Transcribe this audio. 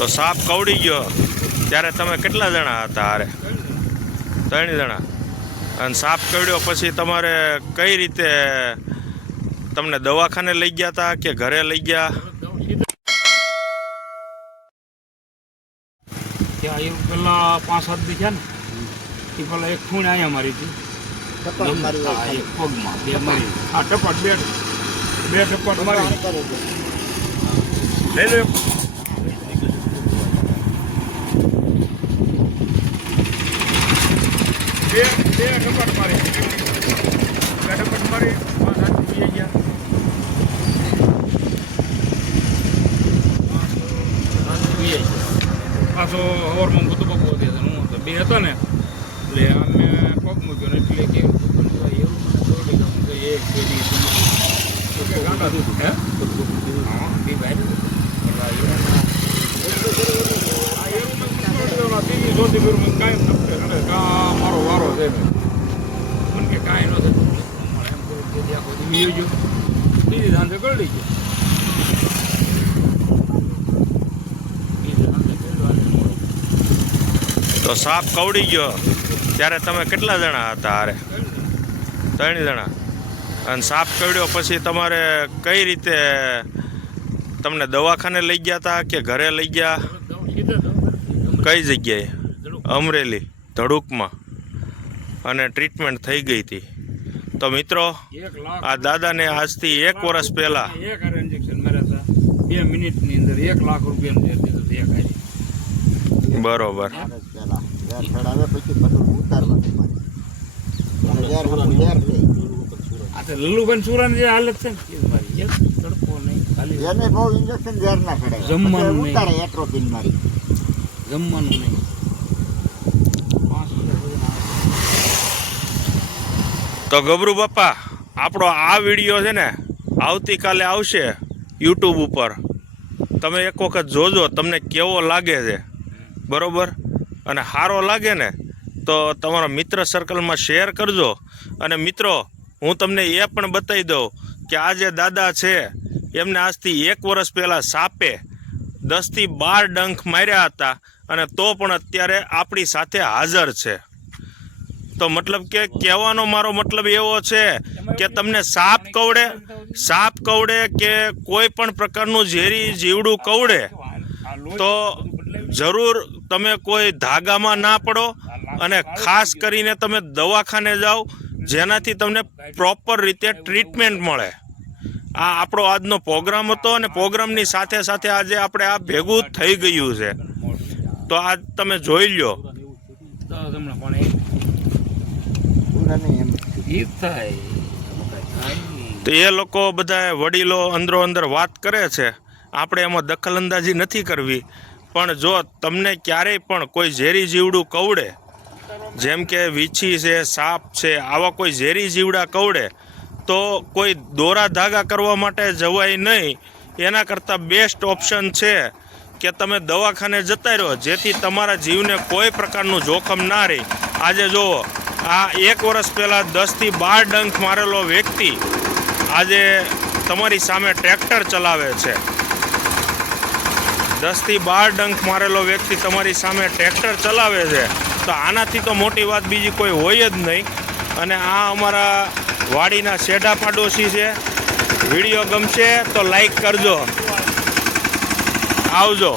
તો સાપ કવડી ગયો ત્યારે તમે કેટલા જણા હતા? હારે 3 જણા. અને સાપ કવડ્યો પછી તમારે કઈ રીતે, તમને દવાખાને લઈ ગયા હતા કે ઘરે લઈ ગયા? ત્યાં પેલા 5-7 દી થયા ને એ પેલા એક ખૂણે અહીંયા મારી હતી પગમાં 2 મારી. હા ટપટ 2 ટપટ મારી. લઈ લો. બે ટપટ મારી. 2 ટપટ મારી. 5-7 દી ગયા. પાછો હવારમાં બધું બપો દે હું તો 2 હતો ને એટલે અમે પગ મૂક્યો ને એટલે કે એવું દોડી ગયું કે એક પેલી ગાંડા દૂધ હે હા બી ભાઈ મારો વારો છે મને કે કાંઈ ન થતું એમ કરી આખો દી ગયો બીજી ધાંધે કરડી ગયો. તો સાપ કવડી ગયો ત્યારે તમે કેટલા જણા હતા? હારે 3 જણા. અને સાપ કવડ્યો પછી તમારે કઈ રીતે, તમને દવાખાને લઈ ગયા હતા કે ઘરે લઈ ગયા? કઈ જગ્યાએ? અમરેલી ધડુકમાં. અને ટ્રીટમેન્ટ થઈ ગઈ હતી. તો મિત્રો આ દાદાને આજથી 1 વર્ષ પહેલાં ઇન્જેક્શન માર્યા હતા 2 મિનિટની અંદર 1 લાખ રૂપિયાનું ઝેર દીધું હતું. બરોબર. લલ્લુભાઈ સુરાની જે હાલત છે ને તડકો નહીં ખાલી એને બહુ ઇન્જેક્શન ઝેર ના ચડાય. જમવાનું ઉતારે એટ્રોપિન મારી. જમવાનું નહીં. તો ગબરુ બાપા આપણો આ વિડીયો છે ને આવતીકાલે આવશે યુટ્યુબ ઉપર. તમે એક વખત જોજો તમને કેવો લાગે છે. બરોબર. અને સારો લાગે ને તો તમારા મિત્ર સર્કલમાં શેર કરજો. અને મિત્રો હું તમને એ પણ બતાવી દઉં કે આ જે દાદા છે એમને આજથી 1 વર્ષ પહેલાં સાપે 10થી 12 ડંખ માર્યા હતા અને તો પણ અત્યારે આપણી સાથે હાજર છે. તો મતલબ કે કહેવાનો મારો મતલબ એવો છે કે તમને સાપ કવડે કે કોઈ પણ પ્રકારનું ઝેરી જીવડું કવડે તો જરૂર તમે કોઈ ધાગામાં ના પડો અને ખાસ કરીને તમે દવાખાને જાઓ જેનાથી તમને પ્રોપર રીતે ટ્રીટમેન્ટ મળે. આ આપણો આજનો પ્રોગ્રામ હતો અને પ્રોગ્રામની સાથે સાથે આજે આપણે આ ભેગું થઈ ગયું છે. તો આ તમે જોઈ લો. તો એ લોકો બધા વડીલો અંદરો અંદર વાત કરે છે, આપણે એમાં દખલઅંદાજી નથી કરવી. પણ જો તમને ક્યારેય પણ કોઈ ઝેરી જીવડું કવડે, જેમ કે વીછી છે, સાપ છે, આવા કોઈ ઝેરી જીવડા કવડે તો કોઈ દોરા ધાગા કરવા માટે જવાય નહીં. એના કરતાં બેસ્ટ ઓપ્શન છે કે તમે દવાખાને જતા રહો, જેથી તમારા જીવને કોઈ પ્રકારનું જોખમ ના રહે. આજે જુઓ, આ 1 વર્ષ પહેલાં 10થી 12 ડંખ મારેલો વ્યક્તિ આજે તમારી સામે ટ્રેક્ટર ચલાવે છે. 10થી 12 ડંખ મારેલો વ્યક્તિ તમારી સામે ટ્રેક્ટર ચલાવે છે. તો આનાથી તો મોટી વાત બીજી કોઈ હોય જ નહીં. અને આ અમારા વાડીના શેઢા પાડોશી છે. વિડીયો ગમશે તો લાઈક કરજો. આવજો.